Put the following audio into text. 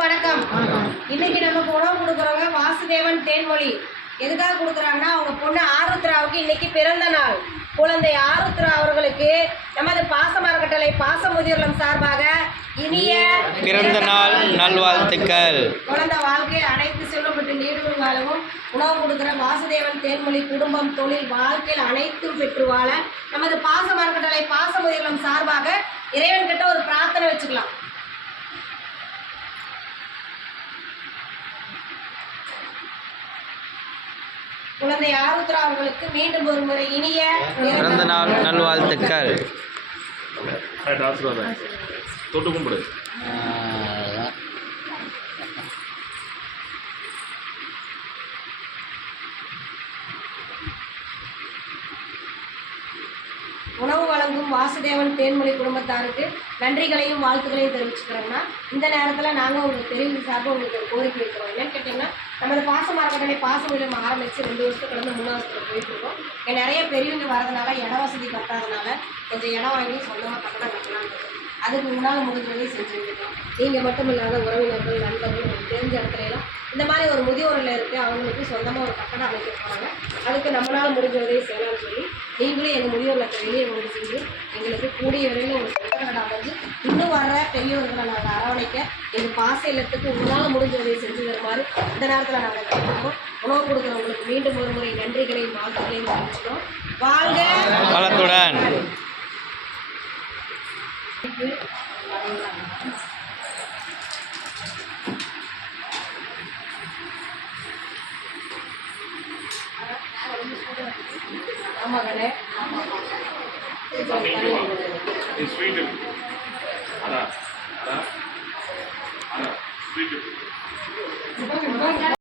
வணக்கம். இன்னைக்கு நமக்கு உணவு கொடுக்குறவங்க வாசுதேவன் தேன்மொழி. எதுக்காக கொடுக்குறாங்கன்னா, அவங்க பொண்ணு ஆருத்ராவுக்கு இன்னைக்கு பிறந்த நாள். குழந்தை ஆருத்ரா அவர்களுக்கு நமது பாசமரக்கட்டளை பாசமுதிர்லம் சார்பாக இனிய பிறந்த நாள் நல்வாழ்த்துக்கள். குழந்தை வாழ்க்கையில் அனைத்து செல்வப்பட்டு நீடு வாழவும் உணவு கொடுக்குற வாசுதேவன் தேன்மொழி குடும்பம் தொழில் வாழ்க்கையில் அனைத்தும் பெற்று வாழ நமது பாசமரக்கட்டளை பாசமுதிர்லம் சார்பாக இறைவன் கிட்ட ஒரு பிரார்த்தனை வச்சுக்கலாம். குழந்தை ஆருத்ரா அவர்களுக்கு மீண்டும் ஒரு முறை இனிய பிறந்த நாள் நல்வாழ்த்துக்கள். தொட்டு கும்பிடு. உணவு வழங்கும் வாசுதேவன் தேன்மொழி குடும்பத்தாருக்கு நன்றிகளையும் வாழ்த்துக்களையும் தெரிவிச்சுக்கிறோம்னா, இந்த நேரத்தில் நாங்கள் உங்களுக்கு தெரிவித்து சார்பாக உங்களுக்கு ஒரு கோரிக்கை வைக்கிறோம். என்னன்னு கேட்டிங்கன்னா, நமது பாசமரக்கட்டளை பாசமுதிர்லம் ஆரம்பித்து 2 வருஷத்துக்கு கடந்து 3 வருஷத்துல போயிட்டுருக்கோம். நிறைய பெரியவங்க வரதுனால இட வசதி பத்தாதனால கொஞ்சம் இடம் வாங்கி சொந்தமாக கட்டடம் கட்டலாம். அதுக்கு முன்னால் முடிஞ்சவங்க செஞ்சுருக்கோம். நீங்கள் மட்டும் இல்லாத உறவினர்கள் நண்பர்கள் உங்களுக்கு தெரிஞ்ச இடத்துலலாம் இந்த மாதிரி ஒரு முதியோரில் இருக்குது, அவங்களுக்கு சொந்தமாக ஒரு கட்டடம் அமைக்க போகிறாங்க. அதுக்கு நம்மளால் முடிஞ்ச உதவி செய்யலாம்னு சொல்லி நீங்களும் எங்கள் முதியோரில் வெளியே கொண்டு செஞ்சு எங்களுக்கு கூடிய விரைவில் ஒரு சொந்த கட்டடம் அமைஞ்சு இன்னும் வர்ற பெரியவர்களை நாங்கள் அரவணைக்க எங்கள் பாச இல்லத்துக்கு உங்களால் முடிஞ்ச உதவி செஞ்சு தருமாறு இந்த நேரத்தில் நாங்கள் கேட்டுருக்கோம். உணவு கொடுக்குறவங்களுக்கு மீண்டும் ஒரு முறை நன்றிகளையும் வாழ்த்துக்களையும் தெரிவிச்சுக்கிறோம். வாழ்க வளத்துடன். ஆமாங்கண்ணே. ஸ்வீட்டு அதான் ஸ்வீட்டு